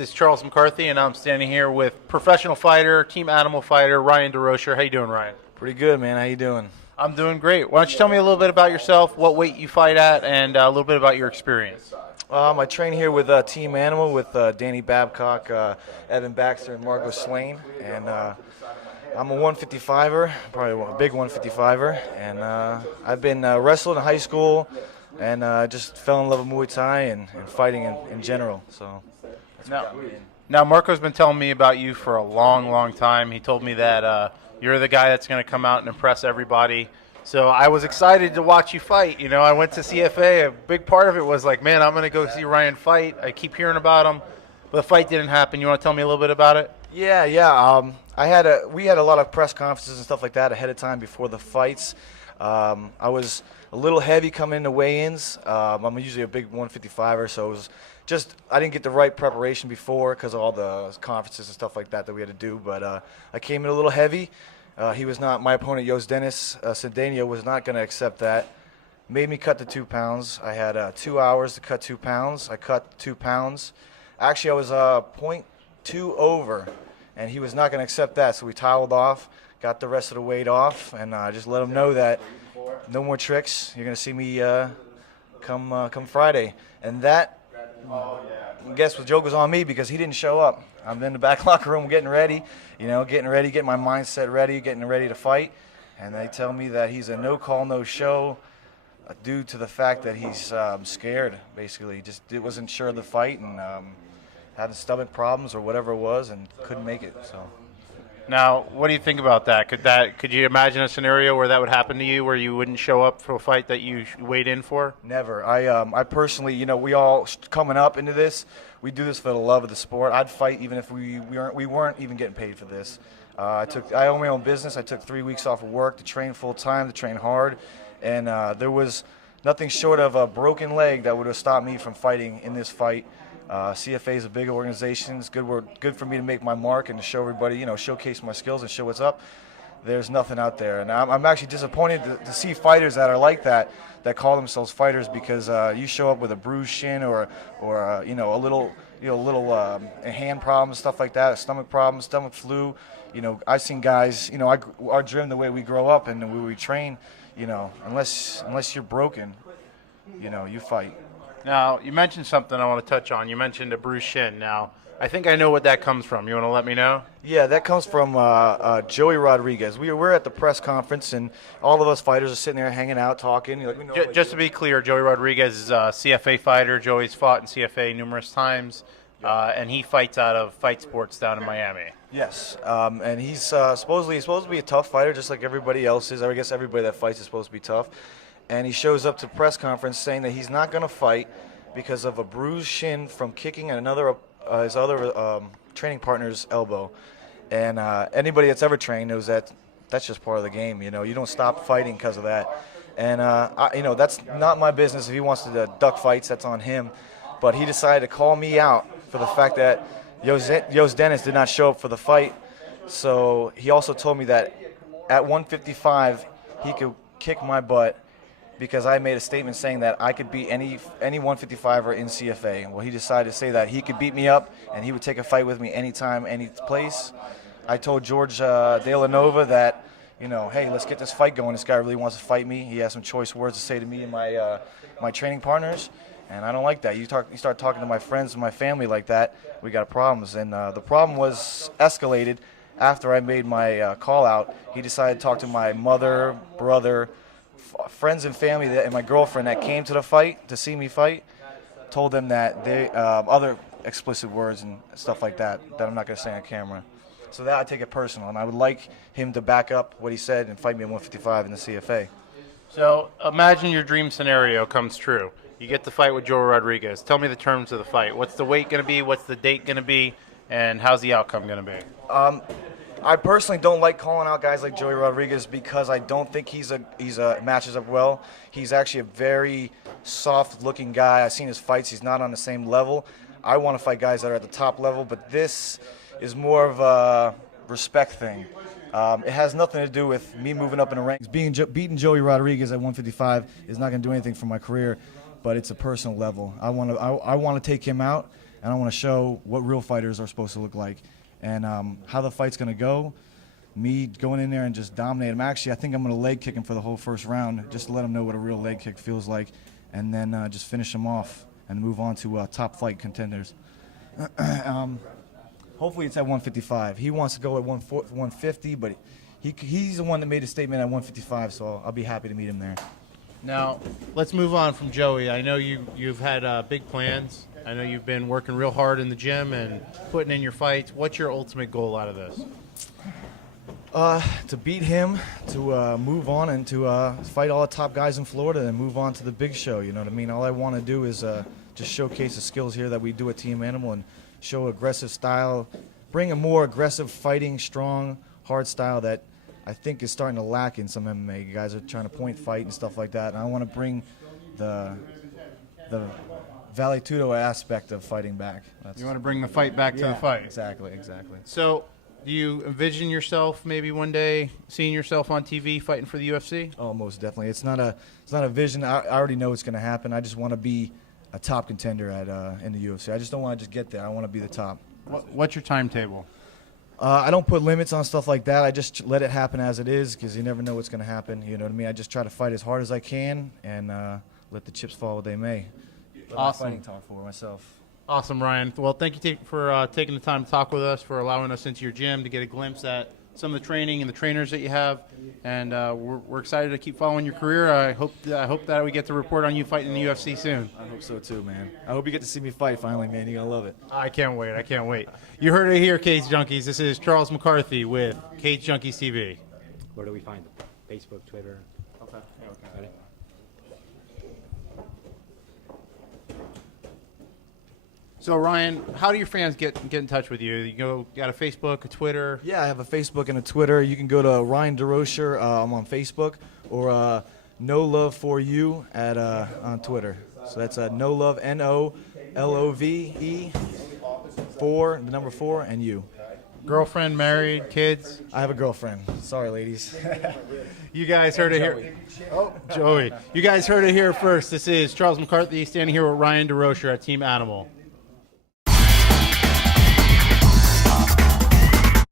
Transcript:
is Charles McCarthy, and I'm standing here with professional fighter, team animal fighter, Ryan Derocher. How you doing, Ryan? Pretty good, man. How you doing? I'm doing great. Why don't you tell me a little bit about yourself, what weight you fight at, and a little bit about your experience? I train here with Team Animal with Danny Babcock, Evan Baxter, and Marco Slane. And I'm a 155er, probably a big 155er. And I've been wrestling in high school and just fell in love with Muay Thai and fighting in general. So that's what got me in. Now, Marco's been telling me about you for a long, long time. He told me that you're the guy that's going to come out and impress everybody. So I was excited to watch you fight. You know, I went to CFA. A big part of it was like, man, I'm going to go see Ryan fight. I keep hearing about him, but the fight didn't happen. You want to tell me a little bit about it? Yeah. We had a lot of press conferences and stuff like that ahead of time before the fights. I was a little heavy coming into weigh-ins. I'm usually a big 155er, so it was just I didn't get the right preparation before because of all the conferences and stuff like that we had to do. But I came in a little heavy. He was not my opponent. Dennis Cedeno was not going to accept that. Made me cut the 2 pounds. I had 2 hours to cut 2 pounds. I cut 2 pounds. Actually, I was .2 over, and he was not going to accept that. So we toweled off, got the rest of the weight off, and just let him know that no more tricks. You're going to see me come Friday. And that, I guess the joke was on me because he didn't show up. I'm in the back locker room getting ready, getting my mindset ready, getting ready to fight. And they tell me that he's a no-call, no-show due to the fact that he's scared, basically. Just wasn't sure of the fight and had stomach problems or whatever it was and couldn't make it. So. Now, what do you think about that? Could you imagine a scenario where that would happen to you, where you wouldn't show up for a fight that you weighed in for? Never. I personally, we all coming up into this, we do this for the love of the sport. I'd fight even if we weren't even getting paid for this. I own my own business. I took 3 weeks off of work to train full time, to train hard, and there was nothing short of a broken leg that would have stopped me from fighting in this fight. CFA is a big organization. It's good for me to make my mark and to show everybody, showcase my skills and show what's up. There's nothing out there, and I'm actually disappointed to see fighters that are like that call themselves fighters because you show up with a bruised shin or a little hand problem, stuff like that, a stomach problem, stomach flu. I've seen guys, our gym, the way we grow up and the way we train, unless you're broken, you fight. Now, you mentioned something I want to touch on. You mentioned a bruised shin. Now, I think I know what that comes from. You want to let me know? Yeah, that comes from Joey Rodriguez. We're at the press conference, and all of us fighters are sitting there hanging out, talking. Just to be clear, Joey Rodriguez is a CFA fighter. Joey's fought in CFA numerous times, and he fights out of Fight Sports down in Miami. Yes, and he's supposed to be a tough fighter, just like everybody else is. I guess everybody that fights is supposed to be tough. And he shows up to press conference saying that he's not going to fight because of a bruised shin from kicking his other training partner's elbow. And anybody that's ever trained knows that that's just part of the game. You don't stop fighting because of that. And that's not my business. If he wants to duck fights, that's on him. But he decided to call me out for the fact that Dennis did not show up for the fight. So he also told me that at 155 he could kick my butt, because I made a statement saying that I could beat any 155er in CFA. Well, he decided to say that he could beat me up and he would take a fight with me anytime, any place. I told George De La Nova that, hey, let's get this fight going. This guy really wants to fight me. He has some choice words to say to me and my training partners, and I don't like that. You start talking to my friends and my family like that, we got problems. And the problem was escalated after I made my call out. He decided to talk to my mother, brother, friends and family and my girlfriend that came to the fight to see me fight, told them that they other explicit words and stuff like that I'm not going to say on camera. So that I take it personal, and I would like him to back up what he said and fight me at 155 in the CFA. So imagine your dream scenario comes true. You get the fight with Joey Rodriguez. Tell me the terms of the fight. What's the weight going to be? What's the date going to be? And how's the outcome going to be? I personally don't like calling out guys like Joey Rodriguez because I don't think he's matches up well. He's actually a very soft-looking guy. I've seen his fights. He's not on the same level. I want to fight guys that are at the top level, but this is more of a respect thing. It has nothing to do with me moving up in the ranks. Beating Joey Rodriguez at 155 is not going to do anything for my career, but it's a personal level. I want to take him out, and I want to show what real fighters are supposed to look like, and how the fight's going to go. Me going in there and just dominate him. Actually, I think I'm going to leg kick him for the whole first round, just to let him know what a real leg kick feels like, and then just finish him off and move on to top flight contenders. Hopefully it's at 155. He wants to go at 150, but he's the one that made a statement at 155, so I'll be happy to meet him there. Now, let's move on from Joey. I know you've had big plans. I know you've been working real hard in the gym and putting in your fights. What's your ultimate goal out of this? To beat him, to move on, and to fight all the top guys in Florida and move on to the big show. You know what I mean? All I want to do is just showcase the skills here that we do at Team Animal and show aggressive style, bring a more aggressive, fighting, strong, hard style that I think is starting to lack in some MMA. You guys are trying to point fight and stuff like that, and I want to bring the Vale Tudo aspect of fighting back. You want to bring the fight back to the fight. Exactly. So, do you envision yourself maybe one day seeing yourself on TV fighting for the UFC? Oh, most definitely. It's not a vision. I already know it's going to happen. I just want to be a top contender in the UFC. I just don't want to just get there. I want to be the top. What's your timetable? I don't put limits on stuff like that. I just let it happen as it is because you never know what's going to happen. You know what I mean? I just try to fight as hard as I can and let the chips fall where they may. Awesome. Fighting talk for myself. Awesome, Ryan. Well, thank you for taking the time to talk with us, for allowing us into your gym to get a glimpse at some of the training and the trainers that you have. And we're excited to keep following your career. I hope that we get to report on you fighting in the UFC soon. I hope so too, man. I hope you get to see me fight finally, man. You're going to love it. I can't wait. You heard it here, Cage Junkies. This is Charles McCarthy with Cage Junkies TV. Where do we find them? Facebook, Twitter? Okay. Ready? So, Ryan, how do your fans get in touch with you? You got a Facebook, a Twitter? Yeah, I have a Facebook and a Twitter. You can go to Ryan Derocher. I'm on Facebook, or No Love for You on Twitter. So that's No Love, NOLOVE, 4, the number 4, and you. Girlfriend, married, kids? I have a girlfriend. Sorry, ladies. You guys heard it here. Oh, Joey. You guys heard it here first. This is Charles McCarthy standing here with Ryan Derocher at Team Animal.